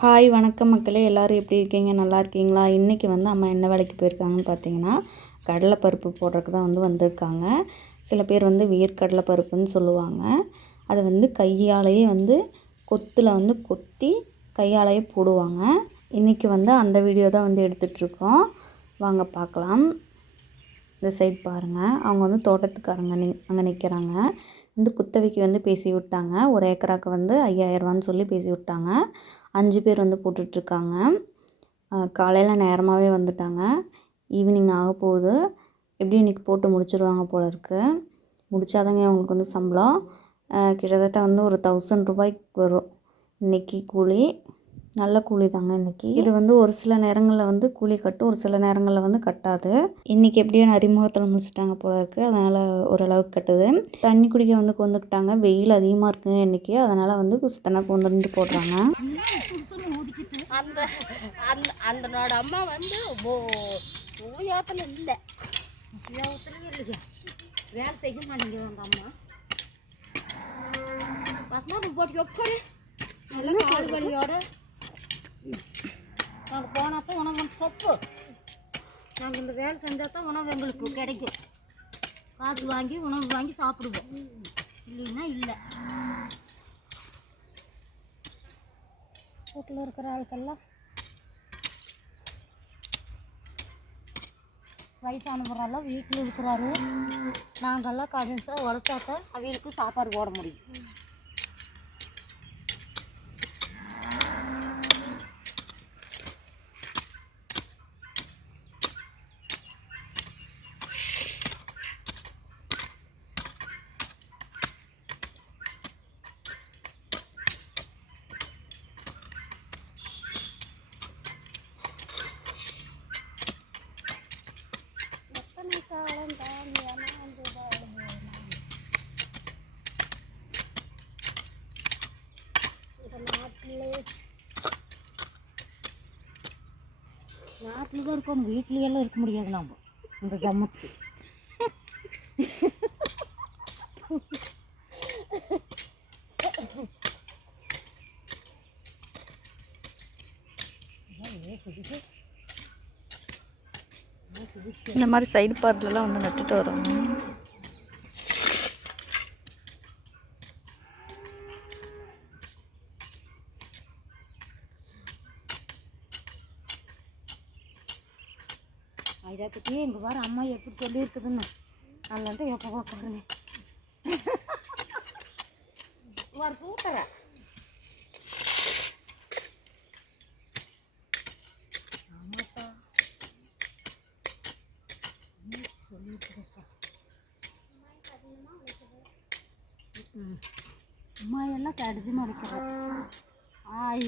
Hi வணக்கம் மக்களே. எல்லோரும் எப்படி இருக்கீங்க? நல்லா இருக்கீங்களா? இன்றைக்கி வந்து அம்மா என்ன வேலைக்கு போயிருக்காங்கன்னு பார்த்தீங்கன்னா கடலைப்பருப்பு போடுறதுக்கு தான் வந்து வந்திருக்காங்க. சில பேர் வந்து வேர்க்கடலை பருப்புன்னு சொல்லுவாங்க. அதை வந்து கையாலேயே வந்து கொத்தில் வந்து கொத்தி கையாலேயே போடுவாங்க. இன்றைக்கி வந்து அந்த வீடியோ தான் வந்து எடுத்துகிட்ருக்கோம் வாங்க பார்க்கலாம். இந்த சைட் பாருங்கள் அவங்க வந்து தோட்டத்துக்காரங்க நி அங்கே நிற்கிறாங்க வந்து குத்தவைக்கு வந்து பேசி விட்டாங்க ஒரு ஏக்கராக்கு வந்து ஐயாயிரரூவான்னு சொல்லி பேசி விட்டாங்க அஞ்சு பேர் வந்து போட்டுட்ருக்காங்க. காலையில் நேரமாகவே வந்துட்டாங்க. ஈவினிங் ஆக போகுது. எப்படியும் இன்றைக்கி போட்டு முடிச்சிடுவாங்க போல இருக்குது முடித்தாதாங்க அவங்களுக்கு வந்து சம்பளம். கிட்டத்தட்ட வந்து ஒரு தௌசண்ட் ரூபாய்க்கு வரும் இன்றைக்கி கூலி. நல்ல கூலி தாங்க இன்றைக்கி இது வந்து ஒரு சில நேரங்களில் வந்து கூலி கட்டும் ஒரு சில நேரங்களில் வந்து கட்டாது. இன்றைக்கி எப்படியோ அறிமுகத்தில் முடிச்சிட்டாங்க போல இருக்குது அதனால் ஓரளவுக்கு கட்டுது. தண்ணி குடிக்க வந்து கொண்டுக்கிட்டாங்க வெயில் அதிகமாக இருக்குங்க இன்றைக்கி அதனால் வந்து தண்ணி கொண்டு வந்து போடுறாங்க. அந்த அந்த அந்தனோட அம்மா வந்து ஓயாத்தில் இல்லை. வேலை செய்ய மாட்டேங்குது அந்த அம்மா. பசங்க போட்டு உட்காரு. நல்லா கால் வலியோட. நாங்கள் போனால் தான் உணவு வந்து சொப்பு நாங்கள் இந்த வேலை செஞ்சால் தான் உணவு எங்களுக்கு கிடைக்கும். காசு வாங்கி உணவு வாங்கி சாப்பிடுவோம். இல்லைன்னா இல்லை. வீட்டில் இருக்கிற ஆளுக்கெல்லாம் வயசானவரெல்லாம் வீட்டில் இருக்கிறாரு. நாங்கள்லாம் கடைசாக உழைச்சாத்தான் அவங்களுக்கு சாப்பாடு போட முடியும். நாட்டில் தான் இருக்கோம் வீட்லேயெல்லாம் இருக்க முடியாது நாம். இந்த ஜம்மத்துக்கு. இந்த மாதிரி சைடு பார்ட்லலாம் வந்து நட்டுட்டு வரோம். பற்றி எங்கள் வார அம்மா எப்படி சொல்லியிருக்குதுன்னு? அதில் வந்து எப்போ உட்காருங்க ஒரு கூட்டுற ஆமாப்பா. அம்மா எல்லாம் கடிச்சு மறைக்கிறோம் ஆய்.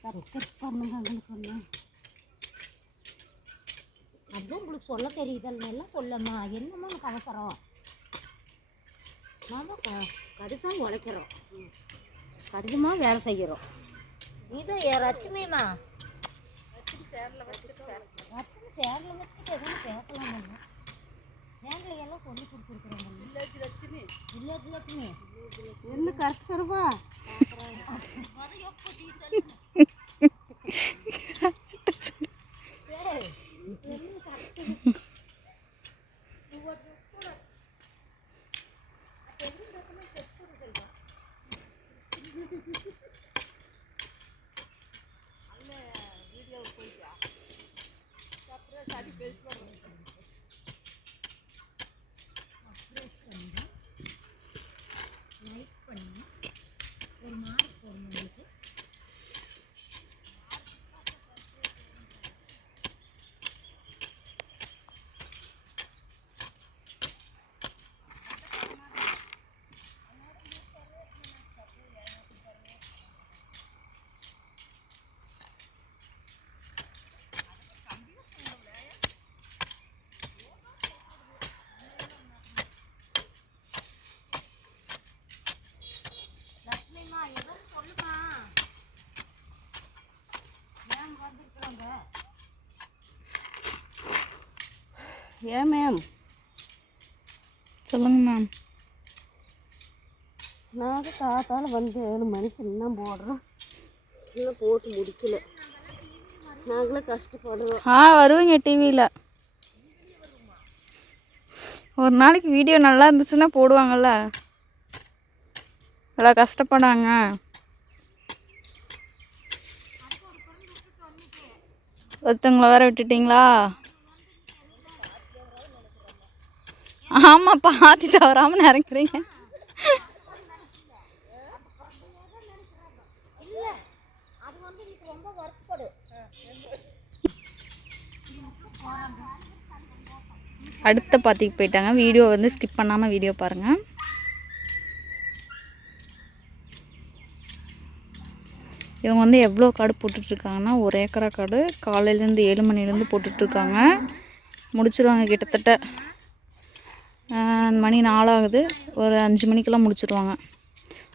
சர்க்கஸ் பண்ணுங்க உங்களுக்கு ஒன்று அதுவும் உங்களுக்கு சொல்ல தெரியுதல்ல எல்லாம் சொல்லம்மா. என்னம்மா எனக்கு அவசரம்? நாம க உழைக்கிறோம் கடிதமாக வேலை செய்கிறோம் இது லட்சுமிமா லட்சுமி சேரில் வச்சுட்டு எதுவும் பேசலாம்? சேரில் எல்லாம் சொல்லி கொடுத்துருக்குறோங்க. வில்லேஜ் லட்சுமி. வில்லேஜ் லட்சுமி. என்ன கரெக்ட் தருவா லட்சுமிமா ஏன் மேம் சொல்லுங்கள் மேம் நாங்கள் காத்தால வந்து ஏழு மணிக்கு இன்னும் போடுறோம்? இன்னும் போட்டு முடிக்கல. நாங்களே கஷ்டப்படுறோம். ஆ வருவீங்க டிவியில் ஒரு நாளைக்கு வீடியோ நல்லா இருந்துச்சுன்னா போடுவாங்கல்ல? எல்லாம் கஷ்டப்படாங்க. ஒருத்தவங்கள வேற விட்டுட்டீங்களா? ஆமாம் பாத்தி தவறாமல் நிறக்கிறீங்க அடுத்த பாத்திக்கு போயிட்டாங்க. வீடியோ வந்து ஸ்கிப் பண்ணாமல் வீடியோ பாருங்கள் இவங்க வந்து எவ்வளோ காடு போட்டுட்ருக்காங்கன்னா ஒரு ஏக்கரா காடு. காலையிலேருந்து ஏழு மணிலேருந்து போட்டுட்ருக்காங்க. முடிச்சிருவாங்க கிட்டத்தட்ட. மணி நாலாகுது ஒரு அஞ்சு மணிக்கெல்லாம் முடிச்சிருவாங்க.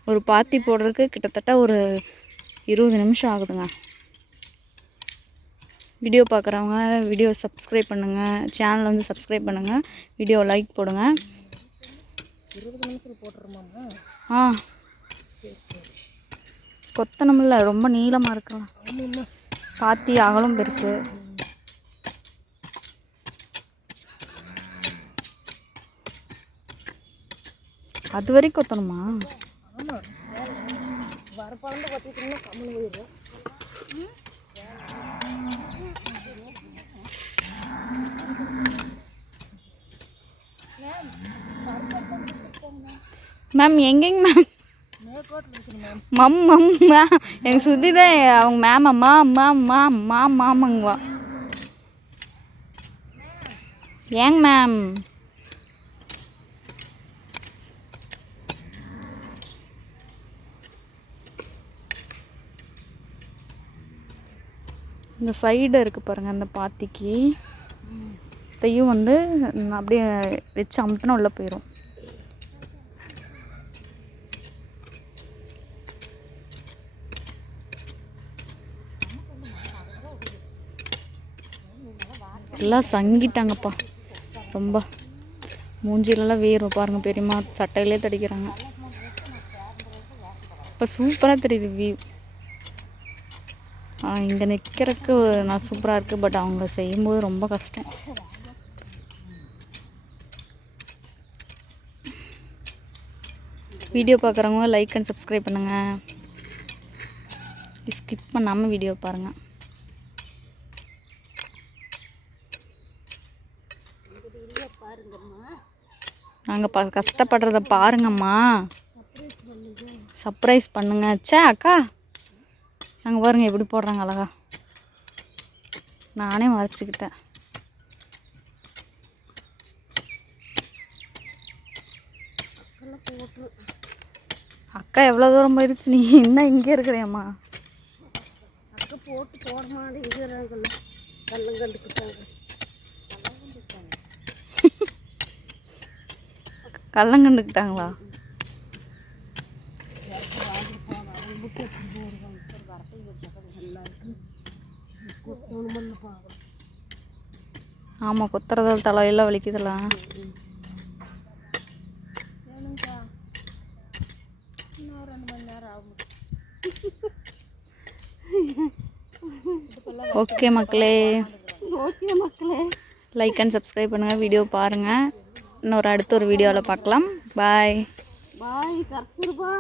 ஒரு பாத்தி போடுறதுக்கு கிட்டத்தட்ட ஒரு இருபது நிமிஷம் ஆகுதுங்க. வீடியோ பார்க்குறவங்க வீடியோ சப்ஸ்கிரைப் பண்ணுங்கள் சேனல் வந்து சப்ஸ்கிரைப் பண்ணுங்கள் வீடியோ லைக் போடுங்க. ஆ. கொத்தனமில்ல ரொம்ப நீளமாக இருக்கலாம் பாத்தி அகலும் பெருசு. அது வரைக்கும் கொத்தணுமா? மேம் எங்கேங்க மேம் மம் மம் மேம் எங்கள் சுற்றி தான் அவங்க மேம் அம்மா அம்மா அம்மா அம்மா மாமங்குவா ஏங்க மேம் இந்த சைடு இருக்குது பாருங்கள் அந்த பாத்திக்கு. இதையும் வந்து அப்படியே வச்சு அமுத்தினா உள்ளே போயிடும் எல்லாம் சங்கிட்டாங்கப்பா. ரொம்ப. மூஞ்சிலெல்லாம் வேறும் பாருங்கள் பெரியம்மா. சட்டையிலே தடிக்கிறாங்க. இப்போ சூப்பராக தெரியுது வியூ இங்கே நிற்கிறதுக்கு நான் சூப்பராக இருக்குது பட் அவங்க செய்யும்போது ரொம்ப கஷ்டம். வீடியோ பார்க்குறவங்க லைக் அண்ட் சப்ஸ்கிரைப் பண்ணுங்கள் ஸ்கிப் பண்ணாமல் வீடியோ பாருங்கள் நாங்கள் ப கஷ்டப்படுறத பாருங்கம்மா. சர்ப்ரைஸ் பண்ணுங்க. ச்சே அக்கா. நாங்கள் பாருங்க எப்படி போடுறாங்க அழகா. நானே மறைச்சிக்கிட்டேன். அக்கா எவ்வளோ தூரம் போயிடுச்சு நீ? இன்னும் இங்கே இருக்கிறியம்மா? அக்கா போட்டு போட மாட்டேங்கிறாங்கல்ல கள்ளங்கண்டுக்கிட்டாங்களா ஆமாம் கொத்துறதால தலையெல்லாம் வலிக்குதுலாம் ஓகே மக்களே. ஓகே மக்களே. லைக் அண்ட் சப்ஸ்கிரைப் பண்ணுங்கள் வீடியோ பாருங்கள் இன்னொரு அடுத்த ஒரு வீடியோவில் பார்க்கலாம் பாய் பாய் கருத்துருப்பா